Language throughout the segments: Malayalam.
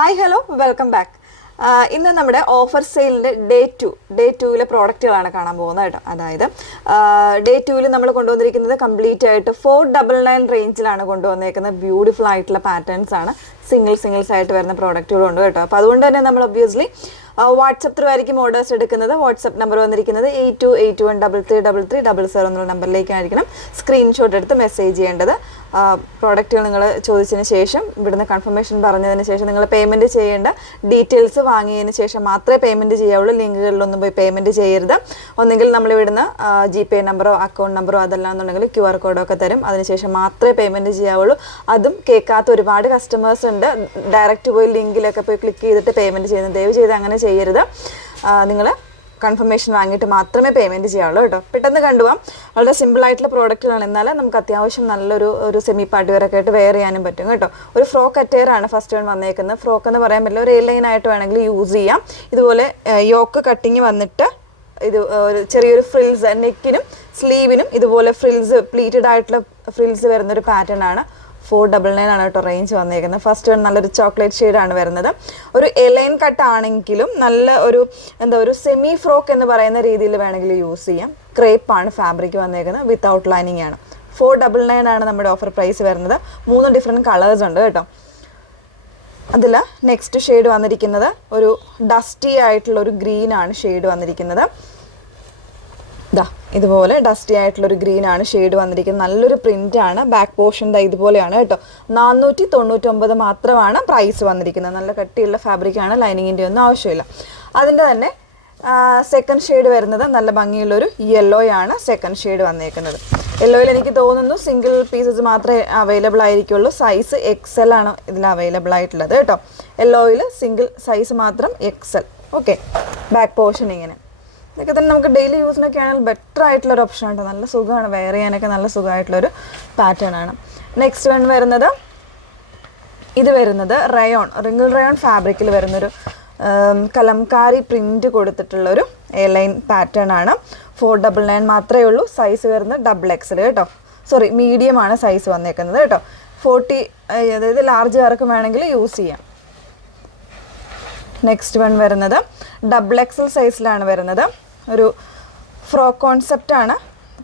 Hi, hello, welcome back. ഇന്ന് നമ്മുടെ ഓഫർ സെയിലിൻ്റെ ഡേ ടൂവിലെ പ്രോഡക്റ്റുകളാണ് കാണാൻ പോകുന്നത് കേട്ടോ. അതായത് ഡേ ടൂവിൽ നമ്മൾ കൊണ്ടുവന്നിരിക്കുന്നത് കംപ്ലീറ്റ് ആയിട്ട് 499 റേഞ്ചിലാണ് കൊണ്ടുവന്നേക്കുന്നത്. ബ്യൂട്ടിഫുൾ ആയിട്ടുള്ള പാറ്റേൺസ് ആണ്, സിംഗിൾസ് ആയിട്ട് വരുന്ന പ്രോഡക്റ്റുകളുണ്ട് കേട്ടോ. അപ്പോൾ അതുകൊണ്ട് തന്നെ നമ്മൾ ഒബ്വിയസ്ലി വാട്സപ്പ് ത്രൂ ആയിരിക്കും ഓർഡേഴ്സ് എടുക്കുന്നത്. വാട്സപ്പ് നമ്പർ വന്നിരിക്കുന്നത് 8281333300 എന്നുള്ള നമ്പറിലേക്കായിരിക്കണം സ്ക്രീൻഷോട്ട് എടുത്ത് മെസ്സേജ് ചെയ്യേണ്ടത്. പ്രോഡക്റ്റുകൾ നിങ്ങൾ ചോദിച്ചതിന് ശേഷം ഇവിടുന്ന് കൺഫർമേഷൻ പറഞ്ഞതിന് ശേഷം നിങ്ങൾ പേയ്മെൻറ്റ് ചെയ്യേണ്ട ഡീറ്റെയിൽസ് വാങ്ങിയതിന് ശേഷം മാത്രമേ പേയ്മെൻറ്റ് ചെയ്യാവുള്ളൂ. ലിങ്കുകളിലൊന്നും പോയി പേയ്മെൻറ്റ് ചെയ്യരുത്. ഒന്നെങ്കിൽ നമ്മളിവിടുന്ന് GPay നമ്പറോ അക്കൗണ്ട് നമ്പറോ അതല്ല എന്നുണ്ടെങ്കിൽ QR കോഡൊക്കെ തരും. അതിനുശേഷം മാത്രമേ പേയ്മെൻറ്റ് ചെയ്യാവുള്ളൂ. അതും കേൾക്കാത്ത ഒരുപാട് കസ്റ്റമേഴ്സ് ഉണ്ട്. ഡയറക്റ്റ് പോയി ലിങ്കിലൊക്കെ പോയി ക്ലിക്ക് ചെയ്തിട്ട് പേയ്മെൻറ്റ് ചെയ്യുന്നത്. ദയവ് ചെയ്ത് അങ്ങനെ ചെയ്യരുത്. നിങ്ങൾ കൺഫർമേഷൻ വാങ്ങിയിട്ട് മാത്രമേ പേയ്മെൻറ്റ് ചെയ്യാവുള്ളൂ കേട്ടോ. പെട്ടെന്ന് കണ്ടുപോകാം. വളരെ സിമ്പിളായിട്ടുള്ള പ്രോഡക്റ്റുകളാണ്. എന്നാൽ നമുക്ക് അത്യാവശ്യം നല്ലൊരു സെമി പാർട്ടി വെയറൊക്കെ ആയിട്ട് വെയർ ചെയ്യാനും പറ്റും കേട്ടോ. ഒരു ഫ്രോക്ക് അറ്റയറാണ് ഫസ്റ്റ് വൺ വന്നേക്കുന്നത്. ഫ്രോക്ക് എന്ന് പറയാൻ പറ്റില്ല, ഒരു എയർലൈൻ ആയിട്ട് വേണമെങ്കിൽ യൂസ് ചെയ്യാം. ഇതുപോലെ യോക്ക് കട്ടിങ് വന്നിട്ട് ഇത് ഒരു ചെറിയൊരു ഫ്രിൽസ് നെക്കിനും സ്ലീവിനും ഇതുപോലെ ഫ്രിൽസ് പ്ലീറ്റഡ് ആയിട്ടുള്ള ഫ്രിൽസ് വരുന്നൊരു പാറ്റേൺ ആണ്. 499 ആണ് കേട്ടോ റേഞ്ച് വന്നേക്കുന്നത്. ഫസ്റ്റ് വൺ നല്ലൊരു ചോക്ലേറ്റ് ഷെയ്ഡാണ് വരുന്നത്. ഒരു എലൈൻ കട്ട് ആണെങ്കിലും നല്ല ഒരു സെമി ഫ്രോക്ക് എന്ന് പറയുന്ന രീതിയിൽ വേണമെങ്കിൽ യൂസ് ചെയ്യാം. ക്രേപ്പാണ് ഫാബ്രിക് വന്നേക്കുന്നത്, വിത്തൗട്ട് ലൈനിങ് ആണ്. 499 ആണ് നമ്മുടെ ഓഫർ പ്രൈസ് വരുന്നത്. 3 ഡിഫറെൻറ്റ് കളേഴ്സ് ഉണ്ട് കേട്ടോ. അതിൽ നെക്സ്റ്റ് ഷെയ്ഡ് വന്നിരിക്കുന്നത് ഒരു ഡസ്റ്റി ആയിട്ടുള്ളൊരു ഗ്രീനാണ് ഷെയ്ഡ് വന്നിരിക്കുന്നത്. ഇതുപോലെ ഡസ്റ്റി ആയിട്ടുള്ളൊരു ഗ്രീനാണ് ഷെയ്ഡ് വന്നിരിക്കുന്നത്. നല്ലൊരു പ്രിൻ്റാണ്. ബാക്ക് പോർഷൻ ഇതുപോലെയാണ് കേട്ടോ. 499 മാത്രമാണ് പ്രൈസ് വന്നിരിക്കുന്നത്. നല്ല കട്ടിയുള്ള ഫാബ്രിക്കാണ്, ലൈനിങ്ങിൻ്റെ ഒന്നും ആവശ്യമില്ല. അതിൻ്റെ തന്നെ സെക്കൻഡ് ഷെയ്ഡ് വരുന്നത് നല്ല ഭംഗിയുള്ളൊരു യെല്ലോയാണ് സെക്കൻഡ് ഷെയ്ഡ് വന്നേക്കുന്നത്. യെല്ലോയിൽ എനിക്ക് തോന്നുന്നു സിംഗിൾ പീസസ് മാത്രമേ അവൈലബിൾ ആയിരിക്കുള്ളൂ. സൈസ് XL ആണ് ഇതിൽ അവൈലബിൾ ആയിട്ടുള്ളത് കേട്ടോ. യെല്ലോയിൽ സിംഗിൾ സൈസ് മാത്രം XL. ഓക്കെ, ബാക്ക് പോർഷൻ ഇങ്ങനെ. ഇതൊക്കെ തന്നെ നമുക്ക് ഡെയിലി യൂസിനൊക്കെ ആണെങ്കിൽ ബെറ്റർ ആയിട്ടുള്ളൊരു ഓപ്ഷൻ ഉണ്ട്. നല്ല സുഖമാണ് വെയർ ചെയ്യാനൊക്കെ, നല്ല സുഖമായിട്ടുള്ളൊരു പാറ്റേൺ ആണ്. നെക്സ്റ്റ് വൺ വരുന്നത് റിംഗിൾ റയോൺ ഫാബ്രിക്കിൽ വരുന്നൊരു കലംകാരി പ്രിൻറ്റ് കൊടുത്തിട്ടുള്ളൊരു എയർലൈൻ പാറ്റേൺ ആണ്. 499 മാത്രമേ ഉള്ളൂ. സൈസ് വരുന്നത് XXL കേട്ടോ. സോറി, മീഡിയം ആണ് സൈസ് വന്നേക്കുന്നത് കേട്ടോ. 40 അതായത് ലാർജ് ആർക്കും വേണമെങ്കിൽ യൂസ് ചെയ്യാം. നെക്സ്റ്റ് വൺ വരുന്നത് XXL സൈസിലാണ് വരുന്നത്. ഒരു ഫ്രോക്ക് കോൺസെപ്റ്റാണ്,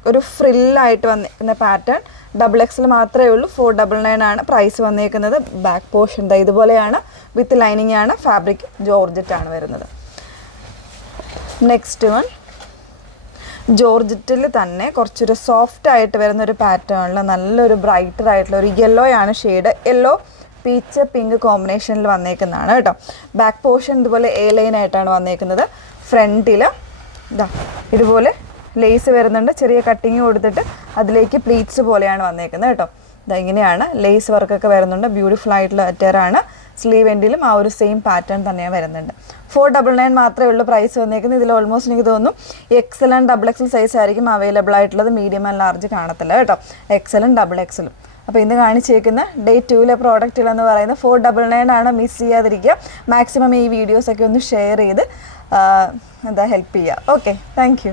ഒരു ഫ്രില്ലായിട്ട് വന്നിരിക്കുന്ന പാറ്റേൺ. XXL മാത്രമേ ഉള്ളൂ. 499 ആണ് പ്രൈസ് വന്നേക്കുന്നത്. ബാക്ക് പോർഷൻ ഇതുപോലെയാണ്, വിത്ത് ലൈനിങ് ആണ്. ഫാബ്രിക് ജോർജറ്റ് ആണ് വരുന്നത്. നെക്സ്റ്റ് വൺ ജോർജറ്റിൽ തന്നെ കുറച്ചൊരു സോഫ്റ്റ് ആയിട്ട് വരുന്നൊരു പാറ്റേണിൽ നല്ലൊരു ബ്രൈറ്റർ ആയിട്ടുള്ള ഒരു യെല്ലോ ആണ് ഷെയ്ഡ്. യെല്ലോ പീച്ച് പിങ്ക് കോമ്പിനേഷനിൽ വന്നേക്കുന്നതാണ് കേട്ടോ. ബാക്ക് പോർഷൻ ഇതുപോലെ എയർലൈൻ ആയിട്ടാണ് വന്നേക്കുന്നത്. ഫ്രണ്ടിൽ ഇതുപോലെ ലേസ് വരുന്നുണ്ട്. ചെറിയ കട്ടിങ് കൊടുത്തിട്ട് അതിലേക്ക് പ്ലീറ്റ്സ് പോലെയാണ് വന്നേക്കുന്നത് കേട്ടോ. ഇങ്ങനെയാണ് ലേസ് വർക്കൊക്കെ വരുന്നുണ്ട്. ബ്യൂട്ടിഫുൾ ആയിട്ടുള്ള അറ്റയറാണ്. സ്ലീവ് എൻഡിലും ആ ഒരു സെയിം പാറ്റേൺ തന്നെയാണ് വരുന്നുണ്ട്. 499 മാത്രമേ ഉള്ളൂ പ്രൈസ് വന്നേക്കുന്നത്. ഇതിൽ ഓൾമോസ്റ്റ് എനിക്ക് തോന്നുന്നു XL ആൻഡ് XXL സൈസ് ആയിരിക്കും അവൈലബിൾ ആയിട്ടുള്ളത്. മീഡിയം ആൻഡ് ലാർജ് കാണത്തില്ല കേട്ടോ. XL ഉം XXL ഉം. അപ്പോൾ ഇന്ന് കാണിച്ചേക്കുന്ന ഡേ 2ലെ പ്രോഡക്റ്റുകളെന്ന് പറയുന്നത് 499 ആണ്. മിസ് ചെയ്യാതിരിക്കുക. മാക്സിമം ഈ വീഡിയോസൊക്കെ ഒന്ന് ഷെയർ ചെയ്ത് ഹെൽപ്പ് ചെയ്യുക. Okay, thank you.